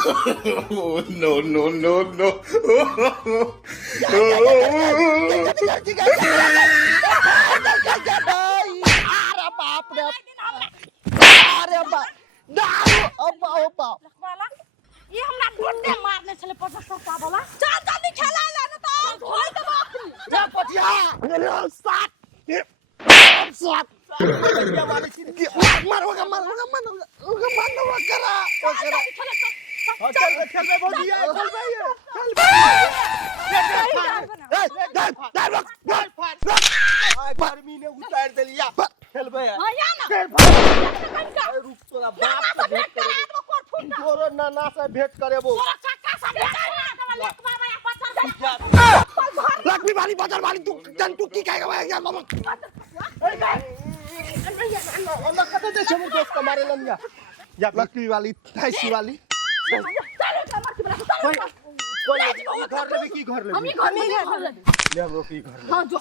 No, no, no, no. अरे बाप रे अरे बाप दारू अब्बा अब्बा वाला ये हमरा ढोंडे मारने चले 50 वाला चल जल्दी खेला ले न तो धोई दे बाकरी जा पटिया मेरे साथ साथ मारोगा करा चल भौजी चल गर्मी ने उतार दिलिया खेलबे हां या ना रुक तोरा बाप से भेंट करे तोरो नाना से भेंट करेबो चक्का सब लेकवा भैया लक्ष्मी वाली बाजार वाली तू जन तू की कहेगा या मामा Allah kata deh cuma dost kemarin lanya ya Lakshmi वाली ऐसी वाली घर ले की घर ले हम ही घर में ले हम लोग की घर ले हां जो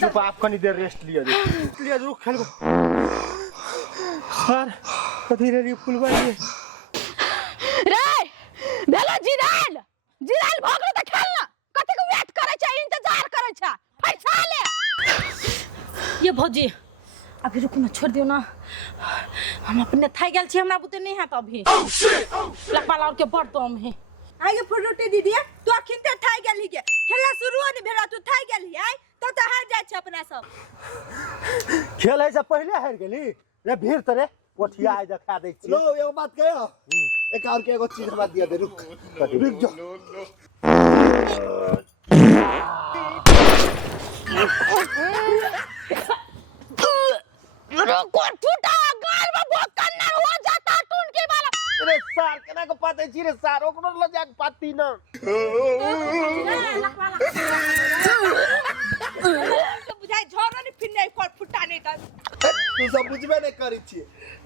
चुप आप कनी देर रेस्ट लिया रुक खेलबो सर कथि रे फुलबा ये रे भेलो जिराल भगलो त खेलना कथि को वेट करे छै इंतजार करे छै पैसा ले ये भौजी अभी रुको ना छोड़ दियो ना हम अपने थाई गेल छी हमरा बुते नहीं है त अभी लकपाला और के बढ़ तो हम है आगे फोटो दीदी तू अखिनते थाई गेली के खेला शुरू नहीं भेला तू थाई गेली आई तो हार जाय छ अपना सब खेले से पहले हार गेली रे भीड़ तरे पोठिया आइ देखा दै छी लो एगो बात कहियो एक और के एगो चीज बात दिया दे रुक जो रुको टूटा गाल में भोकन न हो जाता टून के वाला रे सार केना को पाते छी रे सार ओकरो ल जाक पाती न बुझाई झोरो नहीं फिर नहीं कोट फुटा नहीं त तू सब बुझबे नहीं करी छी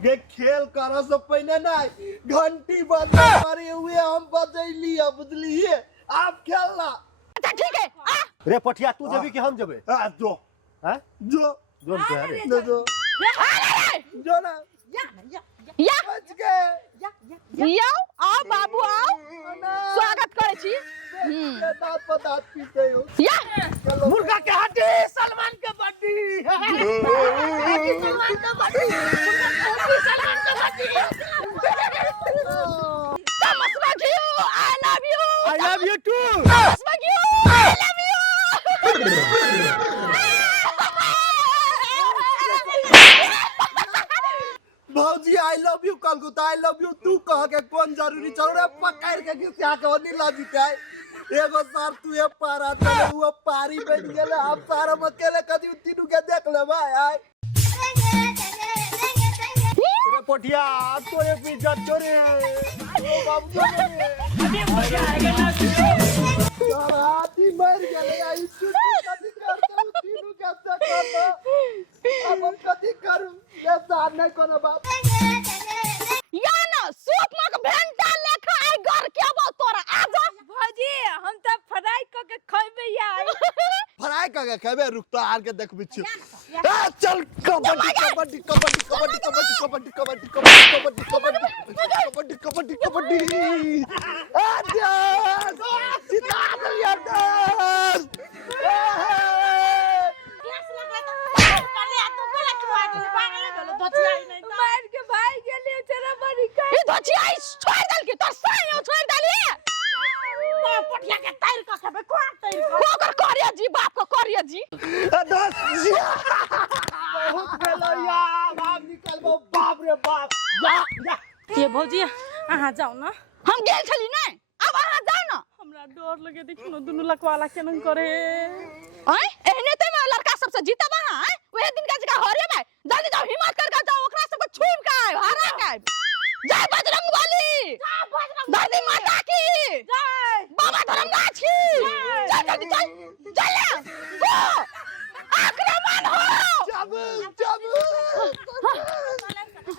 गे खेल करा से पहले नहीं घंटी बजा मारे हुए हम बजैली बुझली आप खेलना अच्छा ठीक है आ रे पठिया तू जेबी कि हम जेबे जो हैं जो जोन के रे जो जो ना या बच गए यो आओ बाबू आओ स्वागत करे छी दांत पर दांत पीते हो या मुर्गा के हड्डी सलमान के बड्डी सलमान के बड्डी Thomas you I love you I love you too Thomas you I love you भौजी I love you Calcutta I love you तू कह के कौन जरूरी चल रे पकड़ के किसिया के ओनी ला जीते एगो सर तू ए पारा चले वो पारी बैठ गेले अब सारा अकेले कदी तीनू के देख ले भाई आई रे पोटिया तो ये पिज्जा चोरे ओ बाबू चोरे हाथी मर गेले आई छुट्टी कदी करते तीनू के से करलो अब हम कदी करू ये सार नहीं कोनो बाप या ना सूप मक भेंटा लेखा आई घर के अब तोरा आजा भौजी हम त फ्राई क के खइबे आई फ्राई क के खइबे रुक तो आर के देखबी छी चल कबड्डी कबड्डी कबड्डी कबड्डी कबड्डी कबड्डी कबड्डी कबड्डी कबड्डी कबड्डी कबड्डी आजाद सीता दिया दस गैस लगा तो पले आ तो बोला छुआ दे पागल बोलो धोतिया नहीं मार के भाई गेली तेरा बड़ी का ये धोतिया छोड़ दल के तो सायो छोड़ दली तो पटिया के तैर का के कोन तैर को कर करिया जी बाप को करिया जी दस बहुत गलैया भाग निकल बाप रे बाप जा ये भौजी अहाँ जाओ ना हम गेल छली नहीं अब अहाँ जाओ ना हमरा डर लगे देखि न दुनु लकवाला केनन करे हैं एहने ते में लड़का सबसे जीता बा हैं ओहे दिन का जगह हरे भाई जल्दी जाओ हिम्मत करके जाओ ओकरा सबको छूम के आए हरा के जय बजरंग बली जय बजरंग दादी माता की जय बाबा धर्मदास की जय जल्दी चल चल गो आक्रमण हो चाबू चाबू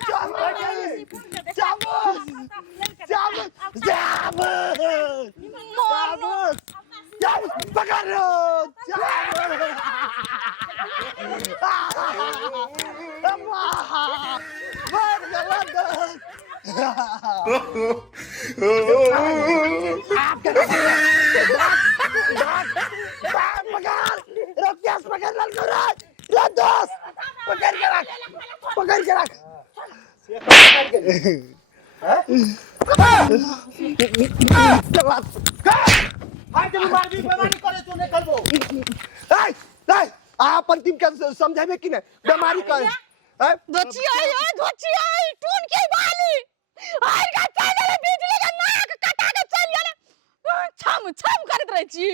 चाबू चाबू चाबू चाबू चाबू चाबू पकड़ो चाबू अम्मा मर गया अपन टीम के समझावे कि नहीं बीमारी का धोची आई टून के बाली आर का चले बिजली का नाक कटा के चल गेले छम करत रह छी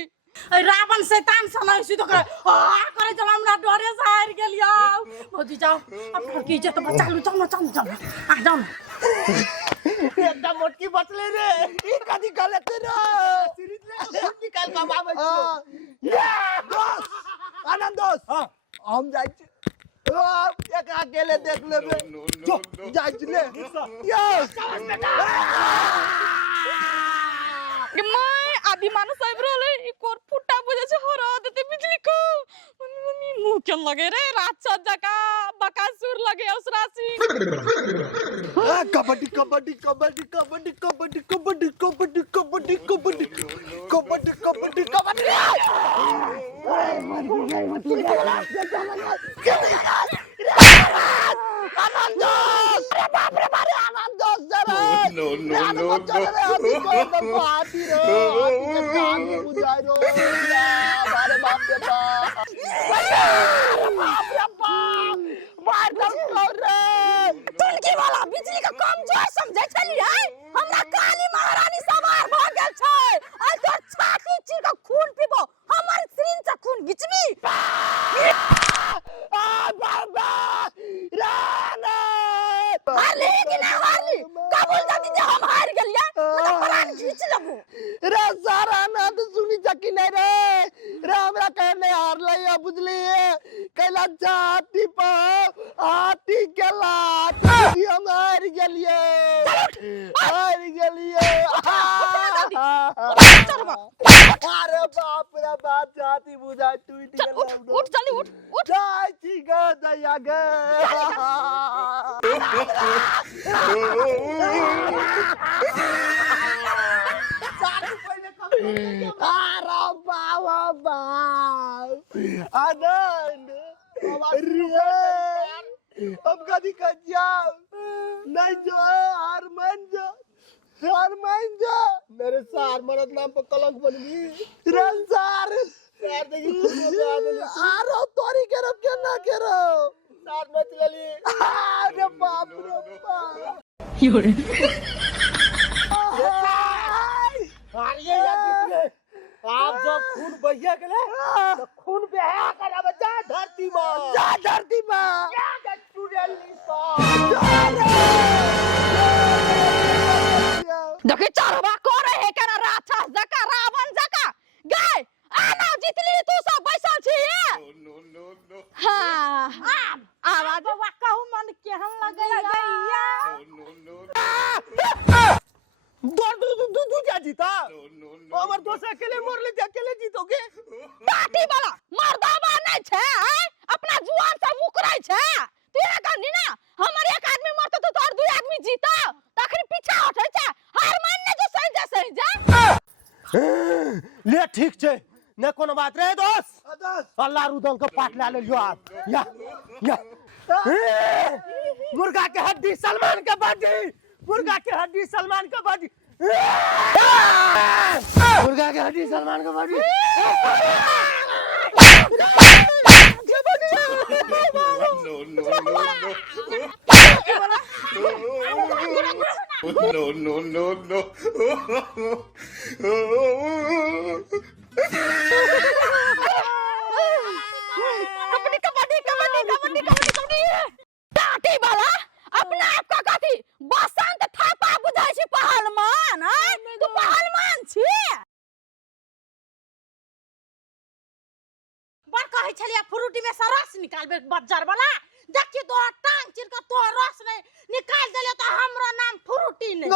रावण शैतान समय सी तो करे जब हमरा डरे से हार गेलियो भौजी जाओ अब घर की इज्जत बचा लू जाओ आ जाओ एकदम मोटकी बचले रे ई कदी गलत रे सीरीज ले खून निकाल कमावे छी दोस्त आनंद दोस्त हम जाई छी एक अकेले देख लेबे जो जाई छी ले यस मैं अभी मानो साहब रोले एक और फुट्टा बजे से हरा देते बिजली को मम्मी मुंह क्यों लगे रे राक्षस जका बकासुर लगे उस राशि कबड्डी कबड्डी कबड्डी कबड्डी कबड्डी कबड्डी कबड्डी कबड्डी कबड्डी कबड्डी कबड्डी कबड्डी आनंद बाप रे मारे आनंद जरा नो अभी कोई तो पार्टी रो अभी के काम में बुझाई रो अरे बाप रे बाप मार दम रे तुलकी वाला बिजली का कमजोर समझे छली है हमरा काली महारानी सवार भ गेल छै आ तोर छाती चीर के खून पीबो हमर शरीर से खून घिचनी बाबा राना हारली कि ना हारली कबूल जाती जे हम हार गेलिए मतलब प्राण खींच लेबू रे सारा ना तो सुनी जकी नहीं रे हमरा कहने हार लई बुझली कैला जाती पा आटी के लात हम हार गेलिए अरे बाप रे बाप जाती बुझा टूट गेल उठ जल्दी उठ जाई छी ग दया ग अरे बाबा आनंद अब कभी कर जाओ नहीं जो हार मान जा मेरे सार मरद नाम पर कलंक बन गई सार आरो तोरी के रब के ना करो सार मत लेली अरे बाप रे बाप योरे हारिए या जीतिए आप जब खून बहिया गेले तो खून बहा कर बच्चा धरती मां क्या चुड़ैली सा देखि चरवा को रहे करा राक्षस जका रावण जका गए आना जितली तू सब बैसल छी नो हां आवाज वा कहू मन केहन लगैया दो क्या जीता हमर दोस्त अकेले मोर ले अकेले जीतोगे पार्टी वाला मर्दावा नहीं छे अपना जुआन से मुकराई छे तेरा कहनी ना हमर एक आदमी मरतो तो तोर दू आदमी जीता तखन पीछा हटै छे हार मानने जो सही जा ले ठीक छे न कोनो बात रे दोस्त अल्लाह रुदन के पाट ला लियो आप या मुर्गा के हड्डी सलमान के बाजी मुर्गा के हड्डी सलमान के बाजी मुर्गा के हड्डी सलमान के बाजी No. कबड्डी टाटी वाला अपना आप का कथी बसंत थापा बुझाई छी पहलमान तू पहलमान छी बड़ कहै छलिया फ्रूटी में से रस निकालबे बज्जर वाला देखि तो टांग चिर के तो रस नहीं निकाल देले तो हमरो नाम फ्रूटी नहीं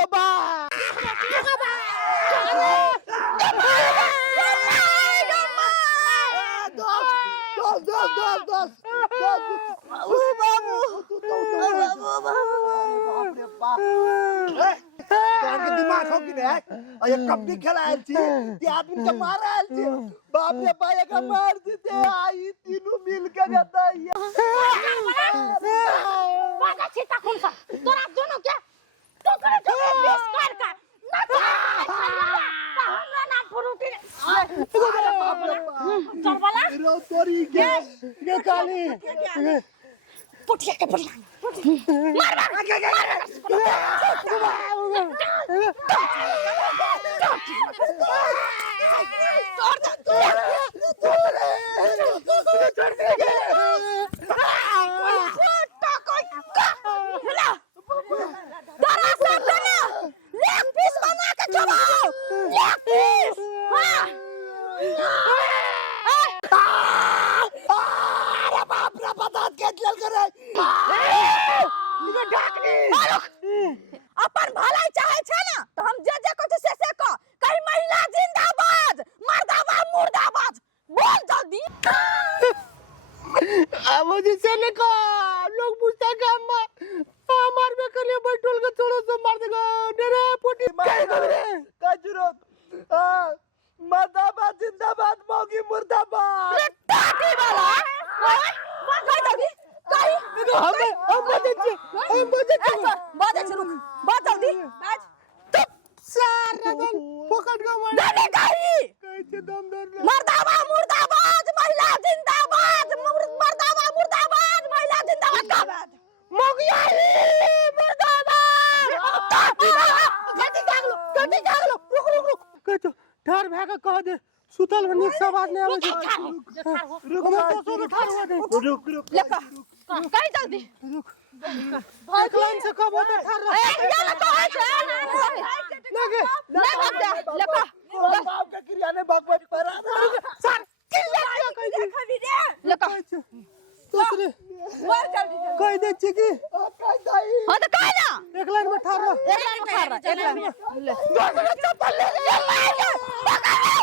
दिमाग हो कि नहीं और ये कबड्डी खेला आयल छी ये आदमी के मार आयल छी बाप रे भाई का मार देते आई तीनों मिल के जाता ये बागा छीता कौन सा तोरा दोनों क्या तू करे तो बेस कर का ना हमरा ना फुरुटी बाप रे चल वाला रो तोरी ये काली पुटिया के पुटिया मार अपन भलाई चाहे छे ना तो हम जे जे कुछ से को कहीं महिला जिंदाबाद मर्दाबाद मुर्दाबाद बोल जल्दी अब जिसे ने को लोग पूछता कि अम्मा हमार में कलिए बैठल के थोड़ा सा मार देगा मेरे पोटी काय करे का जरूरत हां मर्दाबाद जिंदाबाद मौगी मुर्दाबाद टाटी वाला कहीं जल्दी कहीं हम बात रुक बात जल्दी बात तब सारा दिन पकड़ के मार दाने कहीं कैसे दम दर मर्दाबाद मुर्दाबाद महिला जिंदाबाद मर्दाबाद मुर्दाबाद महिला जिंदाबाद मौगिया मुर्दाबाद कटी काग लो रुक कहतो ठार भागा कह दे सुतल में नीक से आवाज नहीं आवे रुक लेका कहीं जल्दी भाई लाइन से कब होता ठार ये लगा है लगे लेका बाप के क्रिया ने बाप पे परा सर किल्ला कह दे खबी दे लेका दूसरे बोल जल्दी कह दे चिकी कह दई हां तो कह ना एक लाइन में ठार एक लाइन में ठार एक लाइन में ले चप्पल ले